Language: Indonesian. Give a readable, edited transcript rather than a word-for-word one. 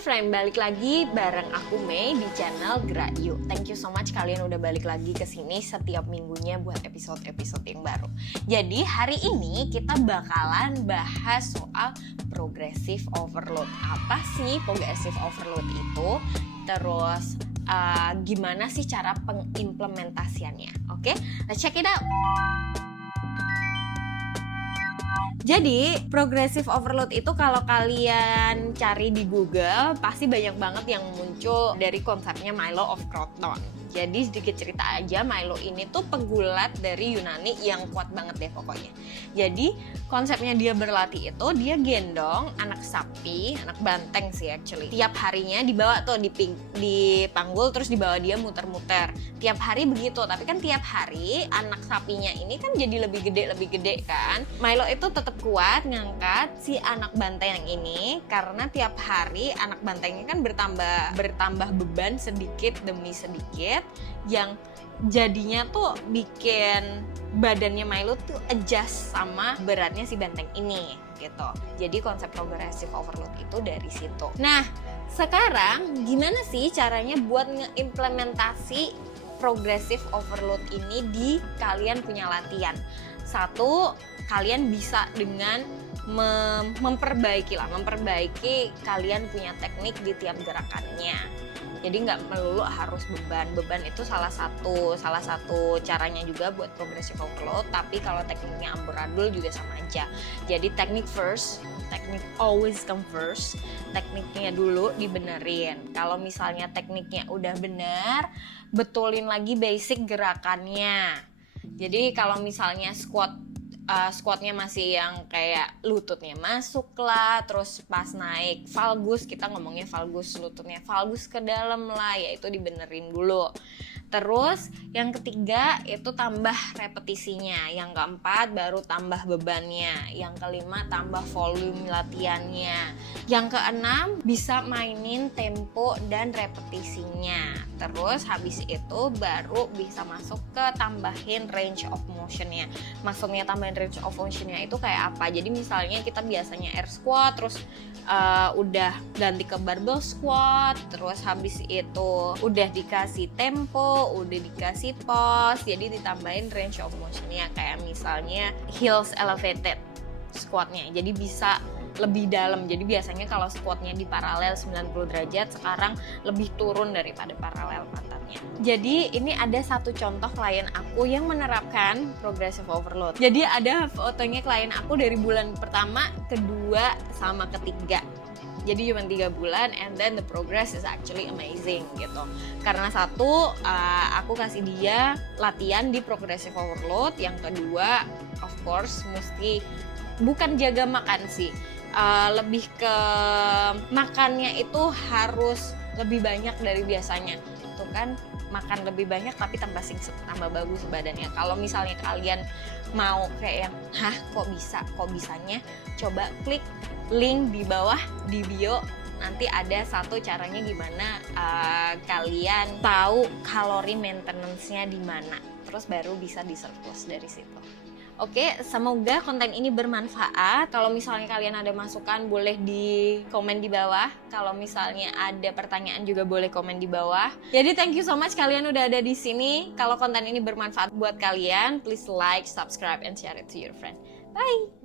friend, balik lagi bareng aku Mei di channel Gerak Yuk. Thank you so much kalian udah balik lagi ke sini setiap minggunya buat episode-episode yang baru. Jadi hari ini kita bakalan bahas soal progressive overload. Apa sih progressive overload itu? Terus gimana sih cara pengimplementasiannya? Oke, let's check it out. Jadi, progressive overload itu kalau kalian cari di Google, pasti banyak banget yang muncul dari konsepnya Milo of Croton. Jadi sedikit cerita aja, Milo ini tuh pegulat dari Yunani yang kuat banget deh pokoknya. Jadi konsepnya dia berlatih itu, dia gendong anak sapi, anak banteng sih actually. Tiap harinya dibawa tuh di panggul, terus dibawa dia muter-muter. Tiap hari begitu, tapi kan tiap hari anak sapinya ini kan jadi lebih gede kan. Milo itu tetap kuat ngangkat si anak banteng yang ini karena tiap hari anak bantengnya kan bertambah beban sedikit demi sedikit, yang jadinya tuh bikin badannya Milo tuh adjust sama beratnya si banteng ini gitu. Jadi konsep progressive overload itu dari situ. Nah, sekarang gimana sih caranya buat ngeimplementasi progressive overload ini di kalian punya latihan? Satu, kalian bisa dengan memperbaiki kalian punya teknik di tiap gerakannya. Jadi nggak melulu harus beban itu salah satu caranya juga buat progressive overload. Tapi kalau tekniknya amburadul juga sama aja. Jadi teknik always come first. Tekniknya dulu dibenerin. Kalau misalnya tekniknya udah bener, betulin lagi basic gerakannya. Jadi kalau misalnya squatnya masih yang kayak lututnya masuk lah, terus pas naik valgus, kita ngomongnya valgus, lututnya valgus ke dalam lah, ya itu dibenerin dulu. Terus yang ketiga itu tambah repetisinya, yang keempat baru tambah bebannya, yang kelima tambah volume latihannya, yang keenam bisa mainin tempo dan repetisinya. Terus habis itu baru bisa masuk ke tambahin range of motionnya. Maksudnya tambahin range of motionnya itu kayak apa? Jadi misalnya kita biasanya air squat, terus udah ganti ke barbell squat, terus habis itu udah dikasih tempo, udah dikasih pause, jadi ditambahin range of motionnya kayak misalnya heels elevated squatnya, jadi bisa lebih dalam. Jadi biasanya kalau squatnya di paralel 90 derajat, sekarang lebih turun daripada paralel pantatnya. Jadi ini ada satu contoh klien aku yang menerapkan progressive overload. Jadi ada fotonya klien aku dari bulan pertama, kedua, sama ketiga. Jadi cuma 3 bulan, and then the progress is actually amazing gitu. Karena satu, aku kasih dia latihan di progressive overload. Yang kedua, of course, mesti bukan jaga makan sih, lebih ke makannya itu harus lebih banyak dari biasanya. Itu kan makan lebih banyak tapi tambah singset, tambah bagus badannya. Kalau misalnya kalian mau kayak kok bisanya, coba klik link di bawah di bio, nanti ada satu caranya gimana kalian tahu kalori maintenance-nya di mana, terus baru bisa di surplus dari situ. Oke, semoga konten ini bermanfaat. Kalau misalnya kalian ada masukan, boleh di komen di bawah. Kalau misalnya ada pertanyaan juga boleh komen di bawah. Jadi thank you so much kalian udah ada di sini. Kalau konten ini bermanfaat buat kalian, please like, subscribe, and share it to your friend. Bye!